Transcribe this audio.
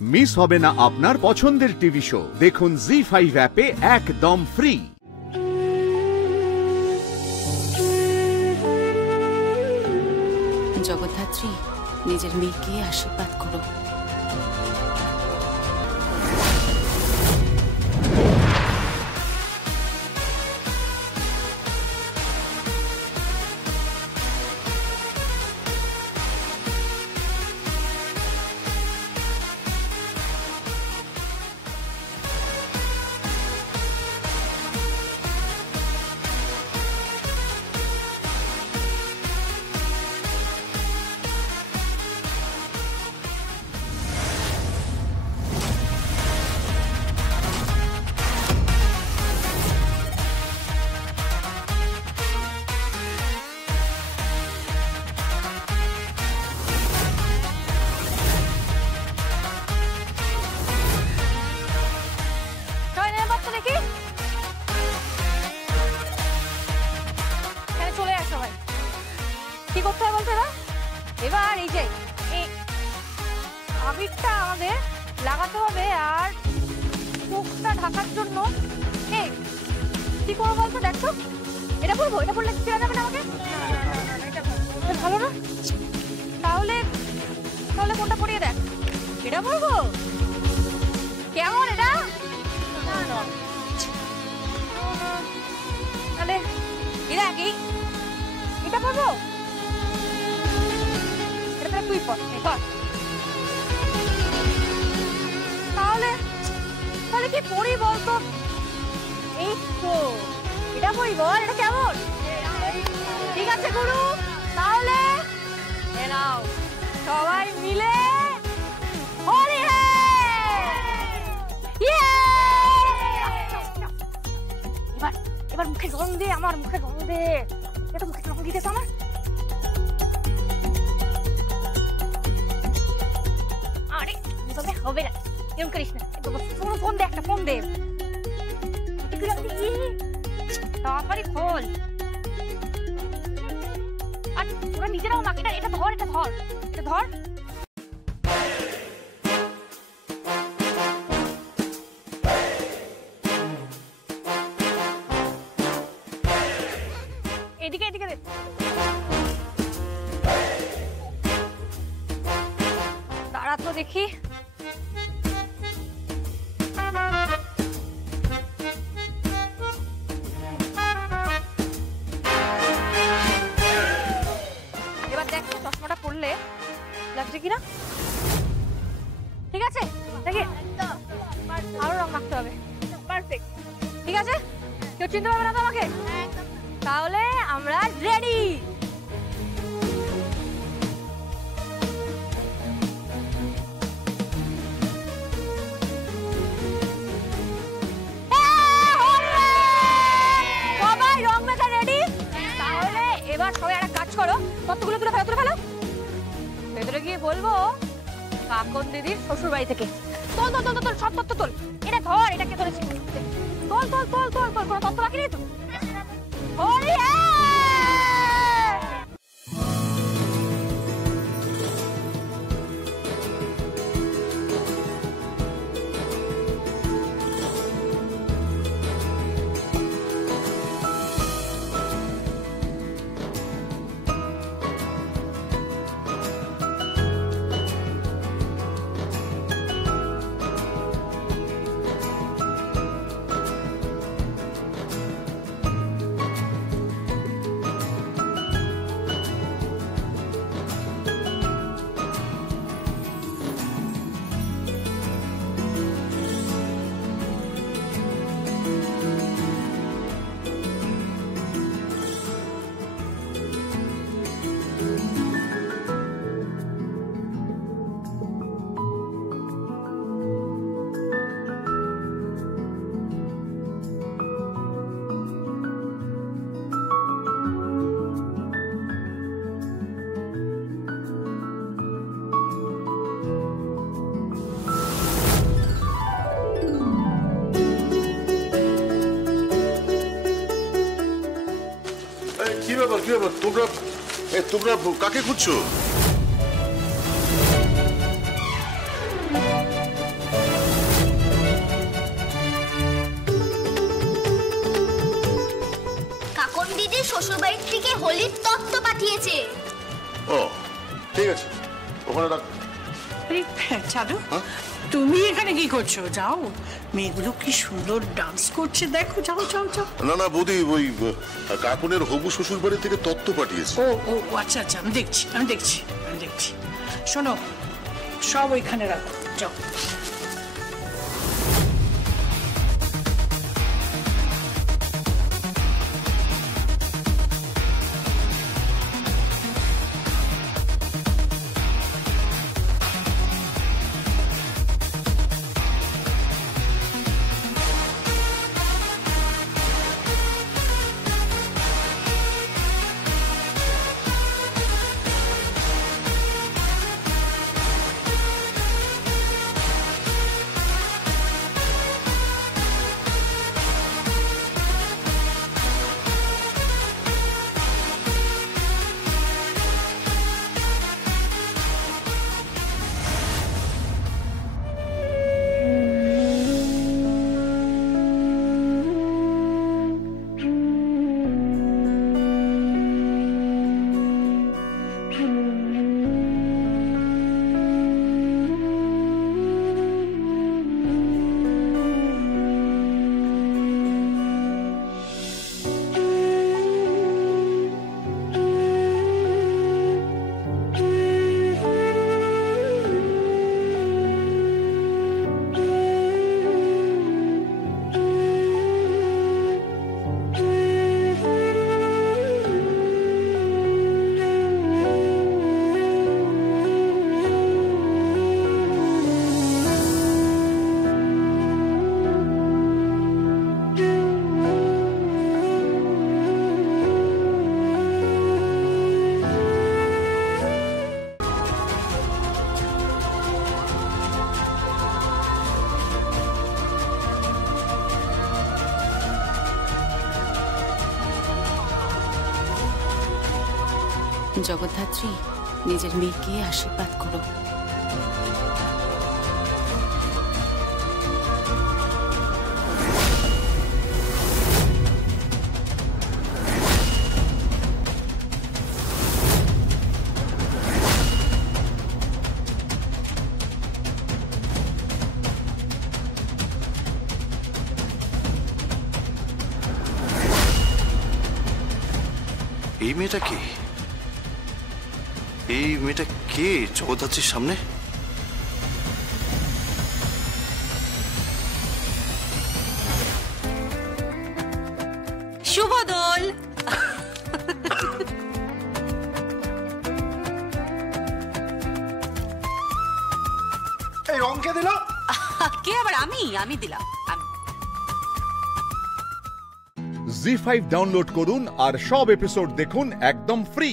Miss হবে না আপনার পছন্দের টিভি শো। দেখুন জি5 অ্যাপে একদম ফ্রি। জগদ্ধাত্রী, নিজের মেয়েকে আশীর্বাদ করো। কি করতে হবে বলতে না? এবার এই যে আবিরটা আমাদের লাগাতে হবে, আর মুখটা ঢাকার জন্য কি করবো বলতো? দেখো, এটা বলবো, এটা বললে চেনা যাবে না আমাকে? ভালো না? তাহলে তাহলে কোনটা পরিয়ে দেখ। এটা বলবো কেমন? এটা তাহলে এটা কি এটা বলবো? তুই তাহলে তাহলে কি পড়ি বলতো? এই তো এটা বই বল, এটা কেমন? ঠিক আছে গুরু, তাহলে নাও সবাই মিলে হরি এবার এবার মুখে রং দে, আমার মুখে রং দে। এটা মুখে রং দিতেছ আমার। হবে না, এরকম করিস না। ফোন দে, একটা ফোন দে, তাড়াতাড়ি খোল। আর তোরা নিজেরাও মাখ। এটা ধর, এটা ধর, এটা ধর। এদিকে এদিকে দে। দাঁড়া তো দেখি। এবার দেখ চশমাটা পরলে লাগছে কিনা। ঠিক আছে, দেখি আরো রং মাখতে হবে। পারফেক্ট, ঠিক আছে। কেউ চিনতে পারবে না তো আমাকে? তাহলে আমরা রেডি। এবার সবাই একটা কাজ করো, তত্ত্বগুলো তুলে ফেলো, তুলে ফেলো। ভেতরে গিয়ে বলবো কাকন দিদির শ্বশুর বাড়ি থেকে। তোল তোল তোল তোল, সব তত্ত্ব তোল। এটা ধর, এটাকে ধরেছি। তোল তোল তোল তোল তোল, কোনো তত্ত্ব বাকি নেই তো? হরি কি ব্যাপার তোমরা কাকে খুঁজছো? হোলির তত্ত্ব পাঠিয়েছে। ও ঠিক আছে, ওখানে রাখ। চাদু, তুমি এখানে কি করছো? যাও, মেয়েগুলো কি সুন্দর ডান্স করছে দেখো, যাও যাও যাও। না না বৌদি, ওই কাকুনের হবু শ্বশুর বাড়ি থেকে তত্ত্ব পাঠিয়েছে। ও ও আচ্ছা আচ্ছা, আমি দেখছি। শোনো, সব ওইখানে রাখো, যাও। জগদ্ধাত্রী, নিজের মেয়েকে আশীর্বাদ করো। এই মেয়েটা কে? এই মেয়েটা কে জগদ্ধাত্রীর সামনে? শুভ দোল। এই রং কে দিল? কে আবার? আমি দিলাম। জি5 ডাউনলোড করুন আর সব এপিসোড দেখুন একদম ফ্রি।